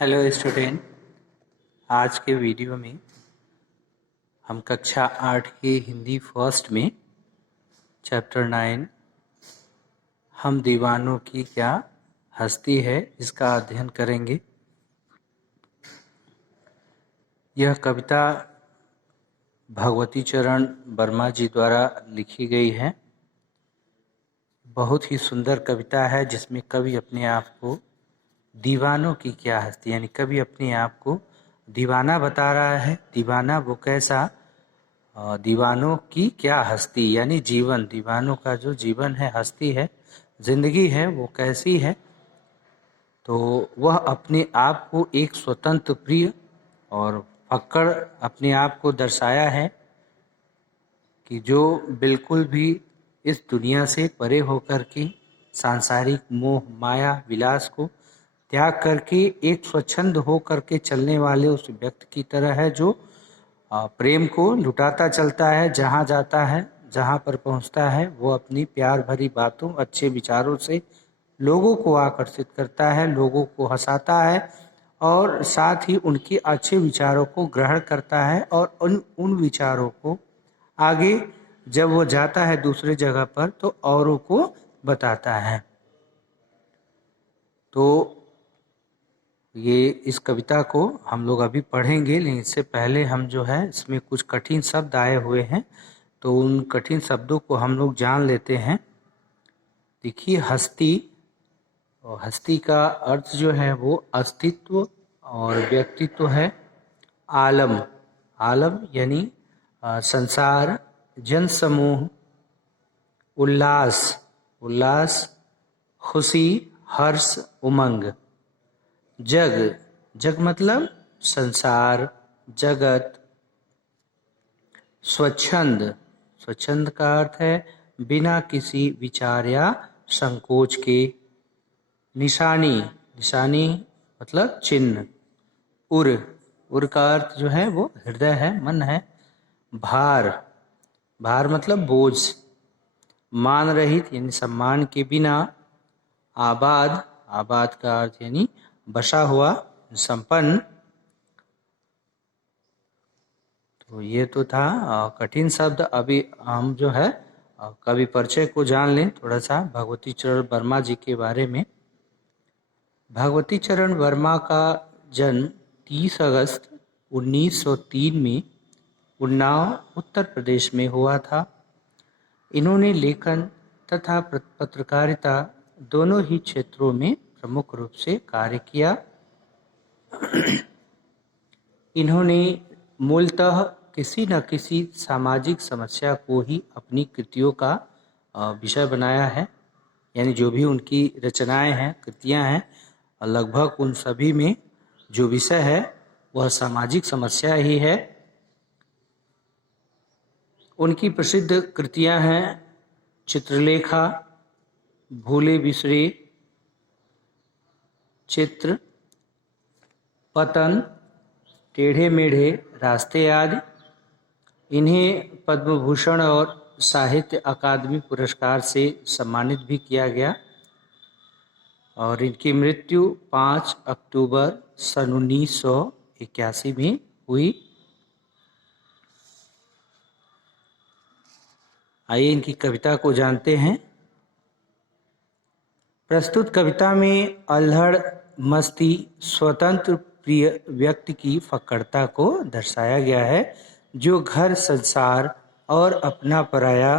Hello student. आज के video में हम कक्षा 8 के हिंदी फर्स्ट में चैप्टर 9 हम दीवानों की क्या हस्ती है इसका अध्ययन करेंगे। यह कविता भगवती चरण वर्मा जी द्वारा लिखी गई है। बहुत ही सुंदर कविता है जिसमें कवि अपने आप को दीवानों की क्या हस्ती यानी कवि अपने आप को दीवाना बता रहा है। दीवाना वो कैसा, दीवानों की क्या हस्ती यानी जीवन, दीवानों का जो जीवन है, हस्ती है, जिंदगी है, वो कैसी है। तो वह अपने आप को एक स्वतंत्र प्रिय और फक्कड़ अपने आप को दर्शाया है कि जो बिल्कुल भी इस दुनिया से परे होकर के सांसारिक मोह माया विलास को त्याग करके एक स्वच्छंद हो करके चलने वाले उस व्यक्ति की तरह है जो प्रेम को लुटाता चलता है। जहाँ जाता है, जहाँ पर पहुँचता है, वो अपनी प्यार भरी बातों, अच्छे विचारों से लोगों को आकर्षित करता है, लोगों को हंसाता है और साथ ही उनके अच्छे विचारों को ग्रहण करता है और उन विचारों को आगे जब वो जाता है दूसरे जगह पर तो औरों को बताता है। तो ये इस कविता को हम लोग अभी पढ़ेंगे, लेकिन इससे पहले हम जो है इसमें कुछ कठिन शब्द आए हुए हैं तो उन कठिन शब्दों को हम लोग जान लेते हैं। देखिए, हस्ती, और हस्ती का अर्थ जो है वो अस्तित्व और व्यक्तित्व है। आलम, आलम यानी संसार, जन समूह, उल्लास, उल्लास, खुशी, हर्ष, उमंग। जग, जग मतलब संसार, जगत। स्वच्छंद, स्वच्छंद का अर्थ है बिना किसी विचार या संकोच के। निशानी, निशानी मतलब चिन्ह। उर, उर का अर्थ जो है वो हृदय है, मन है। भार, भार मतलब बोझ। मान रहित यानी सम्मान के बिना। आबाद, आबाद का अर्थ यानी बसा हुआ, संपन्न। तो ये तो था कठिन शब्द। अभी हम जो है कवि परिचय को जान लें थोड़ा सा भगवती चरण वर्मा जी के बारे में। भगवती चरण वर्मा का जन्म 30 अगस्त 1903 में उन्नाव, उत्तर प्रदेश में हुआ था। इन्होंने लेखन तथा पत्रकारिता दोनों ही क्षेत्रों में प्रमुख रूप से कार्य किया। इन्होंने मूलतः किसी न किसी सामाजिक समस्या को ही अपनी कृतियों का विषय बनाया है। यानी जो भी उनकी रचनाएं हैं, कृतियां हैं, लगभग उन सभी में जो विषय है वह सामाजिक समस्या ही है। उनकी प्रसिद्ध कृतियां हैं चित्रलेखा, भूले बिसरे, चित्र, पतन, टेढ़े मेढ़े रास्ते आदि। इन्हें पद्म भूषण और साहित्य अकादमी पुरस्कार से सम्मानित भी किया गया और इनकी मृत्यु 5 अक्टूबर सन 1981 में हुई। आइए इनकी कविता को जानते हैं। प्रस्तुत कविता में अल्हड़, मस्ती, स्वतंत्र प्रिय व्यक्ति की फक्कड़ता को दर्शाया गया है जो घर संसार और अपना पराया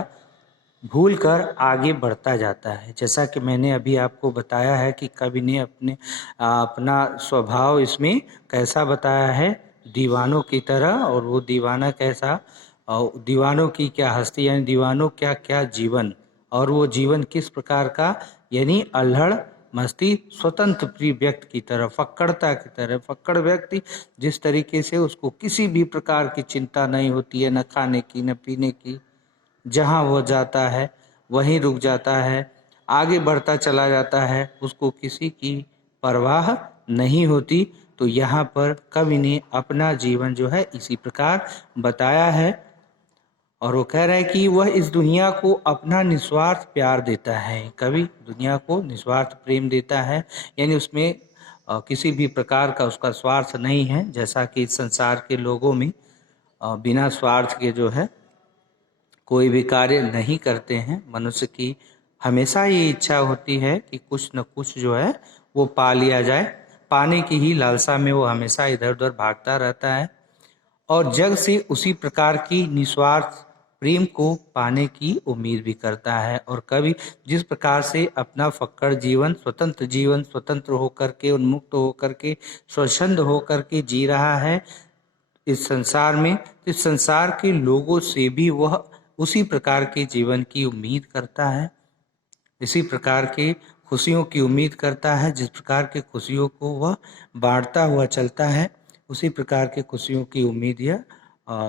भूलकर आगे बढ़ता जाता है। जैसा कि मैंने अभी आपको बताया है कि कवि ने अपना स्वभाव इसमें कैसा बताया है, दीवानों की तरह। और वो दीवाना कैसा, और दीवानों की क्या हस्ती यानी दीवानों क्या क्या जीवन, और वो जीवन किस प्रकार का, यानी अल्हड़, मस्ती, स्वतंत्र प्रिय व्यक्ति की तरह, फक्कड़ता की तरह। फक्कड़ व्यक्ति जिस तरीके से उसको किसी भी प्रकार की चिंता नहीं होती है, न खाने की न पीने की, जहाँ वो जाता है वहीं रुक जाता है, आगे बढ़ता चला जाता है, उसको किसी की परवाह नहीं होती। तो यहाँ पर कवि ने अपना जीवन जो है इसी प्रकार बताया है और वो कह रहा है कि वह इस दुनिया को अपना निस्वार्थ प्यार देता है। कवि दुनिया को निस्वार्थ प्रेम देता है, यानी उसमें किसी भी प्रकार का उसका स्वार्थ नहीं है, जैसा कि इस संसार के लोगों में बिना स्वार्थ के जो है कोई भी कार्य नहीं करते हैं। मनुष्य की हमेशा ये इच्छा होती है कि कुछ न कुछ जो है वो पा लिया जाए, पाने की ही लालसा में वो हमेशा इधर उधर भागता रहता है और जग से उसी प्रकार की निस्वार्थ प्रेम को पाने की उम्मीद भी करता है। और कभी जिस प्रकार से अपना फक्कड़ जीवन, स्वतंत्र होकर के, उन्मुक्त होकर के, स्वच्छंद होकर के जी रहा है इस संसार में, इस संसार के लोगों से भी वह उसी प्रकार के जीवन की उम्मीद करता है, इसी प्रकार के खुशियों की उम्मीद करता है। जिस प्रकार के खुशियों को वह बांटता हुआ चलता है, उसी प्रकार के खुशियों की उम्मीद यह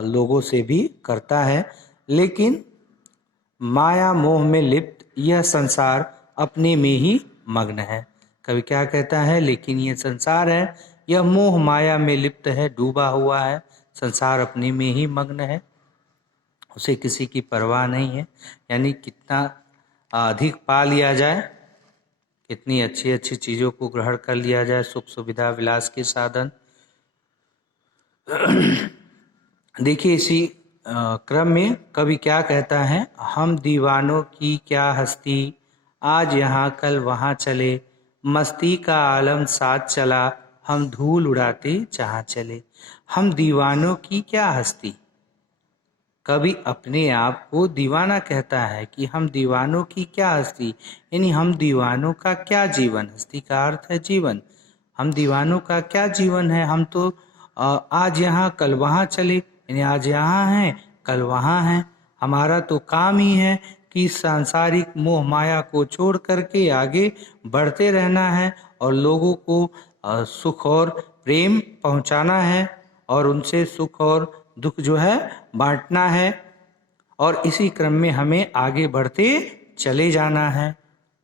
लोगों से भी करता है। लेकिन माया मोह में लिप्त यह संसार अपने में ही मग्न है। कवि क्या कहता है, लेकिन ये संसार है, यह मोह माया में लिप्त है, डूबा हुआ है, संसार अपने में ही मग्न है, उसे किसी की परवाह नहीं है। यानी कितना अधिक पा लिया जाए, कितनी अच्छी अच्छी चीज़ों को ग्रहण कर लिया जाए, सुख सुविधा विलास के साधन। देखिए इसी क्रम में कवि क्या कहता है, हम दीवानों की क्या हस्ती, आज यहाँ कल वहाँ चले, मस्ती का आलम साथ चला, हम धूल उड़ाते जहाँ चले। हम दीवानों की क्या हस्ती, कवि अपने आप को दीवाना कहता है कि हम दीवानों की क्या हस्ती, यानी हम दीवानों का क्या जीवन, हस्ती का अर्थ है जीवन, हम दीवानों का क्या जीवन है। हम तो आज यहाँ कल वहाँ चले, यानी आज यहाँ हैं कल वहाँ हैं। हमारा तो काम ही है कि सांसारिक मोह माया को छोड़ करके आगे बढ़ते रहना है और लोगों को सुख और प्रेम पहुँचाना है और उनसे सुख और दुख जो है बांटना है और इसी क्रम में हमें आगे बढ़ते चले जाना है।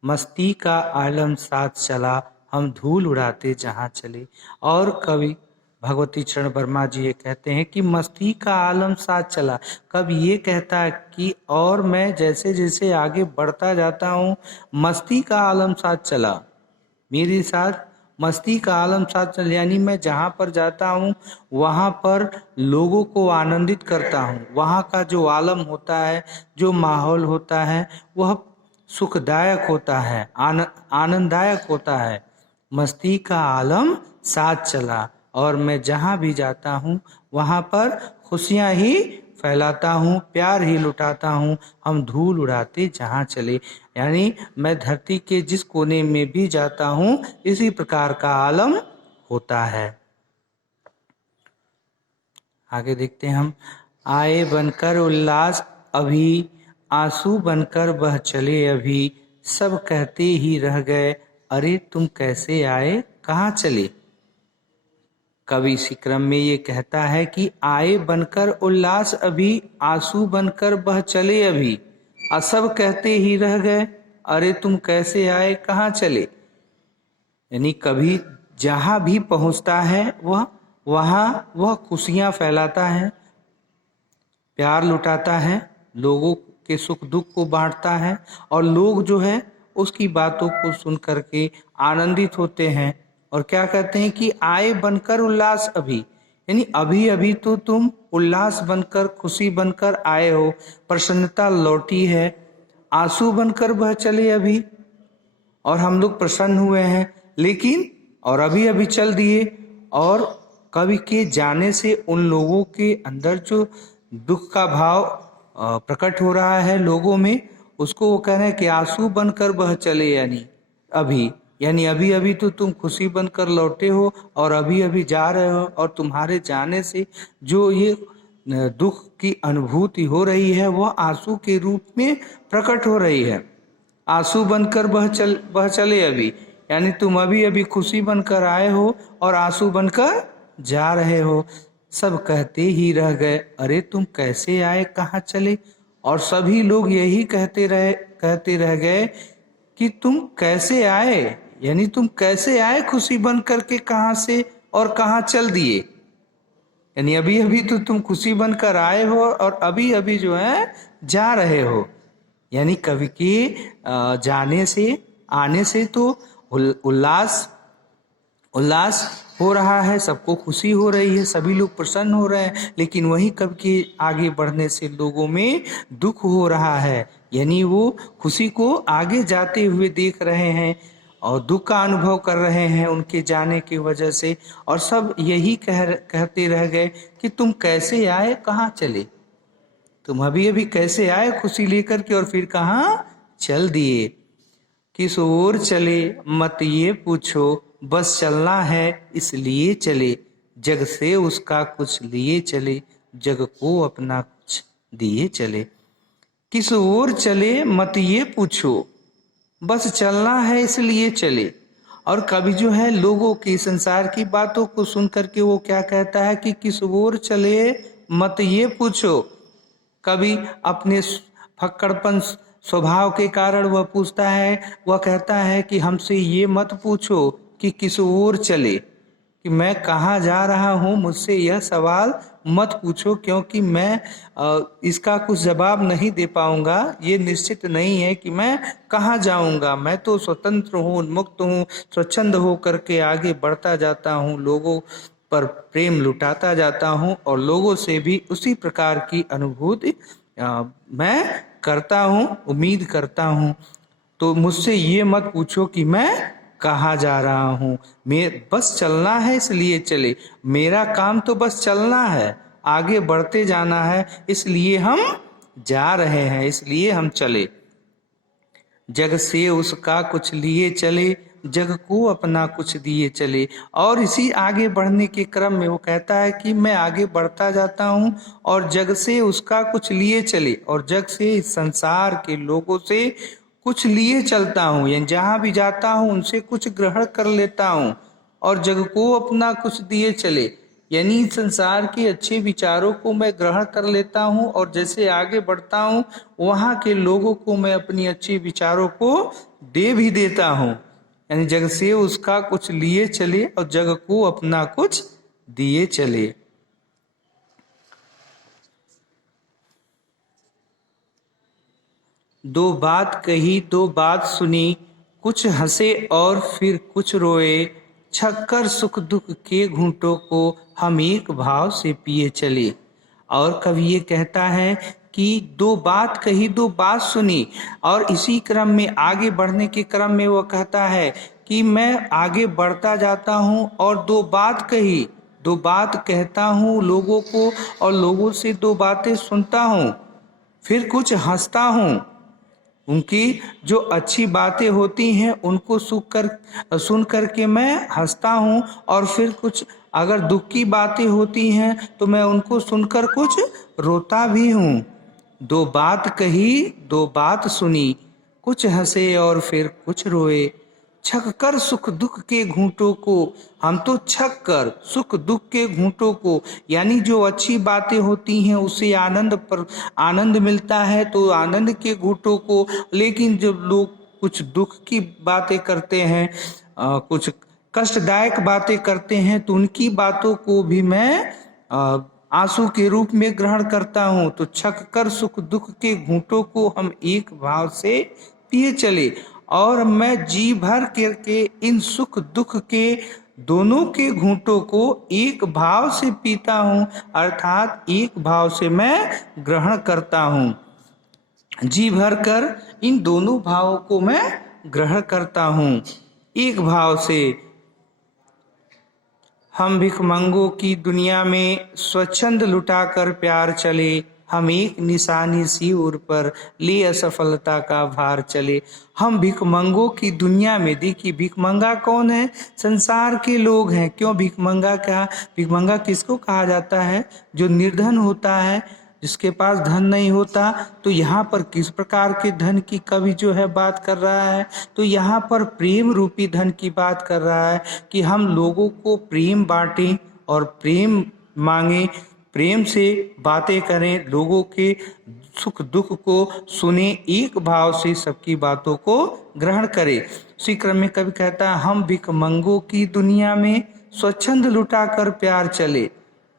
मस्ती का आलम साथ चला, हम धूल उड़ाते जहाँ चले। और कवि भगवती चरण वर्मा जी ये कहते हैं कि मस्ती का आलम साथ चला। कवि ये कहता है कि और मैं जैसे जैसे आगे बढ़ता जाता हूँ, मस्ती का आलम साथ चला, मेरे साथ मस्ती का आलम साथ चल, यानी मैं जहाँ पर जाता हूँ वहाँ पर लोगों को आनंदित करता हूँ। वहाँ का जो आलम होता है, जो माहौल होता है, वह सुखदायक होता है, आनंददायक होता है। मस्ती का आलम साथ चला और मैं जहाँ भी जाता हूँ वहाँ पर खुशियाँ ही फैलाता हूँ, प्यार ही लुटाता हूँ, हम धूल उड़ाते जहाँ चले। यानी मैं धरती के जिस कोने में भी जाता हूँ इसी प्रकार का आलम होता है। आगे देखते हैं हम, आए बनकर उल्लास अभी, आंसू बनकर बह चले अभी, सब कहते ही रह गए, अरे तुम कैसे आए कहाँ चले। कवि इसी क्रम में ये कहता है कि आए बनकर उल्लास अभी, आंसू बनकर बह चले अभी, और सब कहते ही रह गए, अरे तुम कैसे आए कहाँ चले। यानी कभी जहाँ भी पहुँचता है वह खुशियाँ फैलाता है, प्यार लुटाता है, लोगों के सुख दुख को बांटता है और लोग जो है उसकी बातों को सुन करके आनंदित होते हैं और क्या कहते हैं कि आए बनकर उल्लास अभी, यानी अभी अभी तो तुम उल्लास बनकर, खुशी बनकर आए हो, प्रसन्नता लौटी है, आंसू बनकर बह चले अभी और हम लोग प्रसन्न हुए हैं, लेकिन और अभी अभी चल दिए। और कवि के जाने से उन लोगों के अंदर जो दुख का भाव प्रकट हो रहा है लोगों में, उसको वो कह रहे हैं कि आंसू बनकर बह चले, यानी अभी अभी तो तुम खुशी बनकर लौटे हो और अभी अभी जा रहे हो और तुम्हारे जाने से जो ये दुख की अनुभूति हो रही है वह आंसू के रूप में प्रकट हो रही है। आंसू बनकर बह चले अभी, यानी तुम अभी अभी खुशी बनकर आए हो और आंसू बनकर जा रहे हो। सब कहते ही रह गए, अरे तुम कैसे आए कहाँ चले। और सभी लोग यही कहते रह गए कि तुम कैसे आए, यानी तुम कैसे आए खुशी बन करके कहाँ से और कहाँ चल दिए। यानी अभी अभी तो तुम खुशी बनकर आए हो और अभी अभी जो है जा रहे हो। यानी कवि के जाने से, आने से तो उल्लास हो रहा है, सबको खुशी हो रही है, सभी लोग प्रसन्न हो रहे हैं, लेकिन वहीं कवि के आगे बढ़ने से लोगों में दुख हो रहा है। यानी वो खुशी को आगे जाते हुए देख रहे हैं और दुख का अनुभव कर रहे हैं उनके जाने की वजह से। और सब यही कहते रह गए कि तुम कैसे आए, कहाँ चले, तुम अभी अभी कैसे आए खुशी लेकर के और फिर कहाँ चल दिए। किस ओर चले मत ये पूछो, बस चलना है इसलिए चले, जग से उसका कुछ लिए चले, जग को अपना कुछ दिए चले। किस ओर चले मत ये पूछो, बस चलना है इसलिए चले। और कवि जो है लोगों की, संसार की बातों को सुन करके वो क्या कहता है कि किस ओर चले मत ये पूछो। कवि अपने फक्कड़पन स्वभाव के कारण वह पूछता है, वह कहता है कि हमसे ये मत पूछो कि किस ओर चले, कि मैं कहाँ जा रहा हूँ, मुझसे यह सवाल मत पूछो, क्योंकि मैं इसका कुछ जवाब नहीं दे पाऊंगा। ये निश्चित नहीं है कि मैं कहाँ जाऊंगा। मैं तो स्वतंत्र हूँ, उन्मुक्त हूँ, स्वच्छंद हो करके आगे बढ़ता जाता हूँ, लोगों पर प्रेम लुटाता जाता हूँ और लोगों से भी उसी प्रकार की अनुभूति मैं करता हूँ, उम्मीद करता हूँ। तो मुझसे ये मत पूछो कि मैं कहाँ जा रहा हूँ, मैं बस चलना है इसलिए चले। मेरा काम तो बस चलना है, आगे बढ़ते जाना है, इसलिए हम जा रहे हैं, इसलिए हम चले। जग से उसका कुछ लिए चले, जग को अपना कुछ दिए चले। और इसी आगे बढ़ने के क्रम में वो कहता है कि मैं आगे बढ़ता जाता हूँ और जग से उसका कुछ लिए चले, और जग से, इस संसार के लोगों से कुछ लिए चलता हूँ, यानी जहाँ भी जाता हूँ उनसे कुछ ग्रहण कर लेता हूँ और जग को अपना कुछ दिए चले। यानी संसार के अच्छे विचारों को मैं ग्रहण कर लेता हूँ और जैसे आगे बढ़ता हूँ वहाँ के लोगों को मैं अपनी अच्छे विचारों को दे भी देता हूँ। यानी जग से उसका कुछ लिए चले और जग को अपना कुछ दिए चले। दो बात कही दो बात सुनी, कुछ हंसे और फिर कुछ रोए, छक्कर सुख दुख के घूंटों को हम एक भाव से पिए चले। और कवि ये कहता है कि दो बात कही दो बात सुनी, और इसी क्रम में आगे बढ़ने के क्रम में वो कहता है कि मैं आगे बढ़ता जाता हूँ और दो बात कही, दो बात कहता हूँ लोगों को और लोगों से दो बातें सुनता हूँ, फिर कुछ हंसता हूँ। उनकी जो अच्छी बातें होती हैं उनको सुन कर के मैं हंसता हूँ, और फिर कुछ अगर दुख की बातें होती हैं तो मैं उनको सुनकर कुछ रोता भी हूँ। दो बात कही दो बात सुनी, कुछ हंसे और फिर कुछ रोए, छक कर सुख दुख के घूंटों को, हम तो छक कर सुख दुख के घूंटों को, यानी जो अच्छी बातें होती हैं उससे आनंद मिलता है तो आनंद के घूंटों को, लेकिन जब लोग कुछ दुख की बातें करते हैं, कुछ कष्टदायक बातें करते हैं तो उनकी बातों को भी मैं आंसू के रूप में ग्रहण करता हूँ। तो छक कर सुख दुख के घूंटों को हम एक भाव से पिए चले, और मैं जी भर करके इन सुख दुख के दोनों के घूंटों को एक भाव से पीता हूँ, अर्थात एक भाव से मैं ग्रहण करता हूँ। जी भर कर इन दोनों भावों को मैं ग्रहण करता हूँ एक भाव से। हम भिखमंगों की दुनिया में स्वच्छंद लुटाकर प्यार चले, हम एक निशानी सी उर पर ले असफलता का भार चले। हम भिखमंगों की दुनिया में, देखिए भिखमंगा कौन है, संसार के लोग हैं। क्यों भिखमंगा? क्या भिखमंगा किसको कहा जाता है? जो निर्धन होता है, जिसके पास धन नहीं होता। तो यहाँ पर किस प्रकार के धन की कवि जो है बात कर रहा है? तो यहाँ पर प्रेम रूपी धन की बात कर रहा है कि हम लोगों को प्रेम बांटें और प्रेम मांगे, प्रेम से बातें करें, लोगों के सुख दुख को सुने, एक भाव से सबकी बातों को ग्रहण करें। उसी क्रम में कवि कहता है हम भिखमंगों की दुनिया में स्वच्छंद लुटाकर प्यार चले,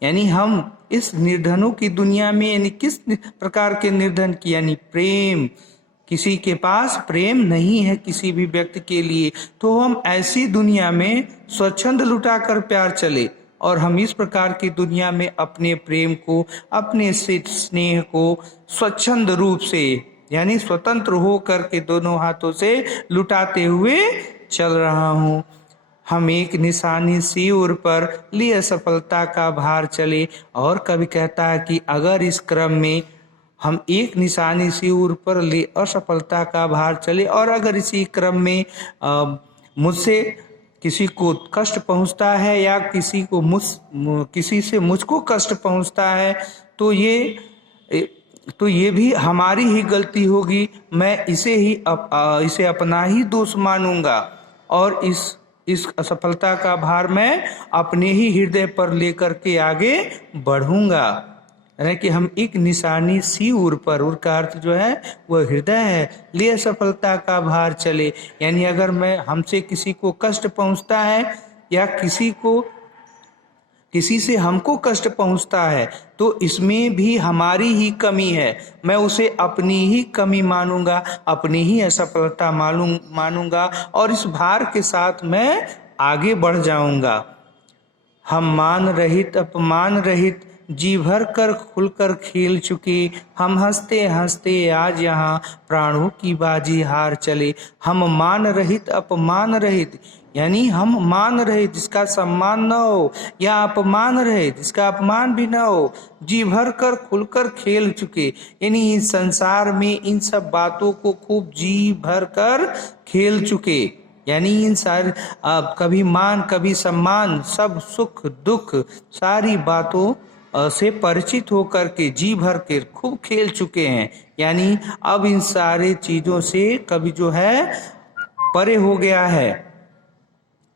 यानी हम इस निर्धनों की दुनिया में, यानी किस प्रकार के निर्धन की, यानी प्रेम किसी के पास प्रेम नहीं है किसी भी व्यक्ति के लिए, तो हम ऐसी दुनिया में स्वच्छंद लुटाकर प्यार चले और हम इस प्रकार की दुनिया में अपने प्रेम को, अपने स्नेह को स्वच्छंद रूप से यानी स्वतंत्र हो करके दोनों हाथों से लुटाते हुए चल रहा हूँ। हम एक निशानी सिर पर लिए असफलता का भार चले। और कवि कहता है कि अगर इस क्रम में हम एक निशानी सिर पर ले असफलता का भार चले और अगर इसी क्रम में मुझसे किसी को कष्ट पहुंचता है या किसी से मुझको कष्ट पहुंचता है तो ये भी हमारी ही गलती होगी। मैं इसे अपना ही दोष मानूंगा और इस असफलता का भार मैं अपने ही हृदय पर लेकर के आगे बढ़ूंगा। यानी कि हम एक निशानी सिर पर, उर का अर्थ जो है वह हृदय है, लिए सफलता का भार चले। यानी अगर हमसे किसी को कष्ट पहुंचता है या किसी से हमको कष्ट पहुंचता है तो इसमें भी हमारी ही कमी है। मैं उसे अपनी ही कमी मानूंगा, अपनी ही असफलता मानूंगा और इस भार के साथ मैं आगे बढ़ जाऊंगा। हम मान रहित अपमान रहित जी भर कर खुलकर खेल चुके, हम हंसते हंसते आज यहाँ प्राणों की बाजी हार चले। हम मान रहित अपमान रहित, यानी हम मान रहे जिसका सम्मान न हो या अपमान रहे जिसका अपमान भी न हो, जी भर कर खुलकर खेल चुके। यानी इस संसार में इन सब बातों को खूब जी भर कर खेल चुके। यानी इन सारे कभी मान कभी सम्मान, सब सुख दुख सारी बातों से परिचित होकर के जी भर के खूब खेल चुके हैं। यानी अब इन सारे चीजों से कभी जो है परे हो गया है।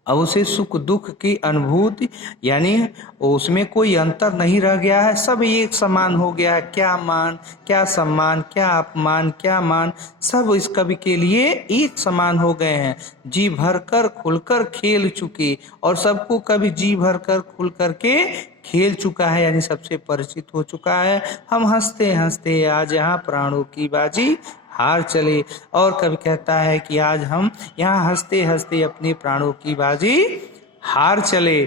अब उसे सुख दुख की अनुभूति यानी उसमें कोई अंतर नहीं रह गया है, सब एक समान हो गया है। क्या मान क्या सम्मान, क्या अपमान क्या मान, सब इस कवि के लिए एक समान हो गए हैं। जी भर कर खुलकर खेल चुके और सबको कवि जी भर कर खुल कर के खेल चुका है, यानी सबसे परिचित हो चुका है। हम हंसते हंसते आज यहाँ प्राणों की बाजी हार चले। और कवि कहता है कि आज हम यहाँ हंसते हंसते अपने प्राणों की बाजी हार चले।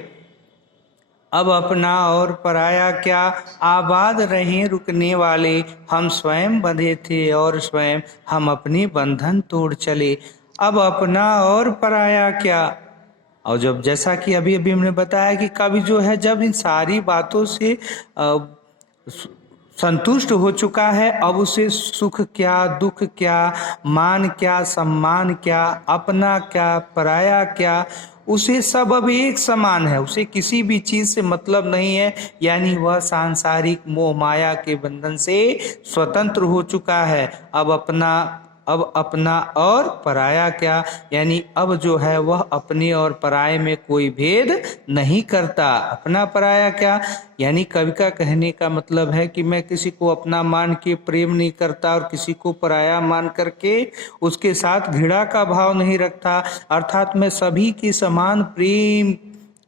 अब अपना और पराया क्या, आबाद रहे रुकने वाले, हम स्वयं बंधे थे और स्वयं हम अपने बंधन तोड़ चले। अब अपना और पराया क्या, और जब जैसा कि अभी हमने बताया कि कवि जो है जब इन सारी बातों से संतुष्ट हो चुका है, अब उसे सुख क्या दुख क्या, मान क्या सम्मान क्या, अपना क्या पराया क्या, उसे सब अब एक समान है। उसे किसी भी चीज से मतलब नहीं है। यानी वह सांसारिक मोह माया के बंधन से स्वतंत्र हो चुका है। अब अपना और पराया क्या, यानी अब जो है वह अपने और पराये में कोई भेद नहीं करता। अपना पराया क्या, यानी कवि का कहने का मतलब है कि मैं किसी को अपना मान के प्रेम नहीं करता और किसी को पराया मान करके उसके साथ घृणा का भाव नहीं रखता। अर्थात मैं सभी की समान प्रेम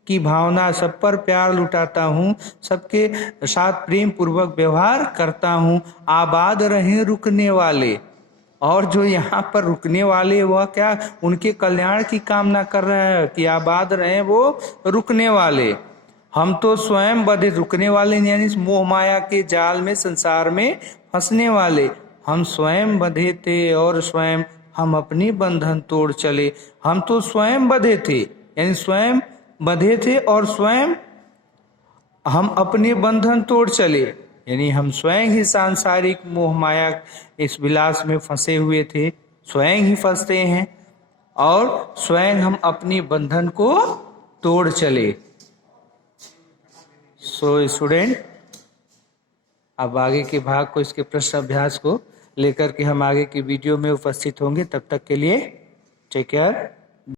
की भावना, सब पर प्यार लुटाता हूँ, सबके साथ प्रेम पूर्वक व्यवहार करता हूँ। आबाद रहे रुकने वाले, और जो यहाँ पर रुकने वाले वह क्या, उनके कल्याण की कामना कर रहे हैं कि आबाद रहे वो रुकने वाले। हम तो स्वयं बंधे, रुकने वाले यानी मोह माया के जाल में संसार में फंसने वाले। हम स्वयं बंधे थे और स्वयं हम अपनी बंधन तोड़ चले। हम तो स्वयं बंधे थे, यानी स्वयं बंधे थे और स्वयं हम अपने बंधन तोड़ चले। यानी हम स्वयं ही सांसारिक मोह माया इस विलास में फंसे हुए थे, स्वयं ही फंसते हैं और स्वयं हम अपनी बंधन को तोड़ चले। सो स्टूडेंट, अब आगे के भाग को, इसके प्रश्न अभ्यास को लेकर के हम आगे की वीडियो में उपस्थित होंगे। तब तक के लिए टेक केयर।